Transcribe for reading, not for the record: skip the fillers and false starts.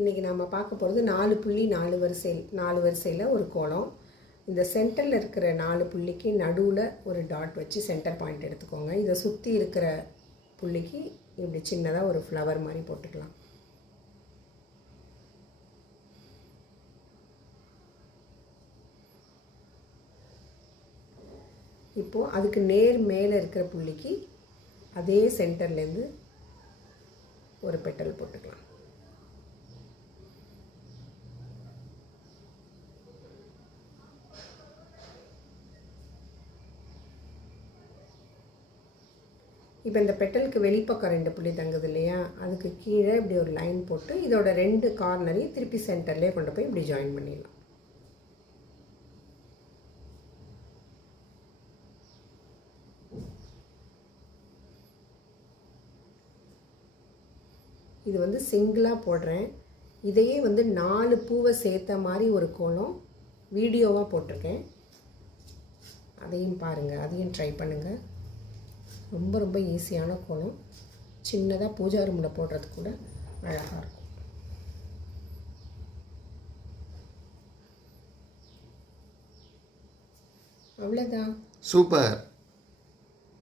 இன்றைக்கி நாம் பார்க்க போகிறது 4 புள்ளி 4 வரிசையில் ஒரு கோலம். இந்த சென்டரில் இருக்கிற 4 புள்ளிக்கு நடுவில் ஒரு டாட் வச்சு சென்டர் பாயிண்ட் எடுத்துக்கோங்க. இதை சுற்றி இருக்கிற புள்ளிக்கு இப்படி சின்னதாக ஒரு ஃப்ளவர் மாதிரி போட்டுக்கலாம். இப்போது அதுக்கு நேர் மேலே இருக்கிற புள்ளிக்கு அதே சென்டர்லேருந்து ஒரு பெட்டல் போட்டுக்கலாம். இப்போ இந்த பெட்டலுக்கு வெளிப்பக்கம் 2 புள்ளி தங்குது இல்லையா, அதுக்கு கீழே இப்படி ஒரு லைன் போட்டு இதோட 2 கார்னரையும் திருப்பி சென்டர்லேயே கொண்டு போய் இப்படி ஜாயின் பண்ணிடலாம். இது வந்து சிங்கிளாக போடுறேன். இதையே வந்து 4 பூவை சேர்த்த மாதிரி ஒரு கோலம் வீடியோவாக போட்டிருக்கேன். அதையும் பாருங்கள், அதையும் ட்ரை பண்ணுங்கள். ரொம்ப ரொம்ப ஈஸியான கோலம். சின்னதாக பூஜா ரூமில் போடுறது கூட அழகாக இருக்கும். அவ்வளோதான். சூப்பர்.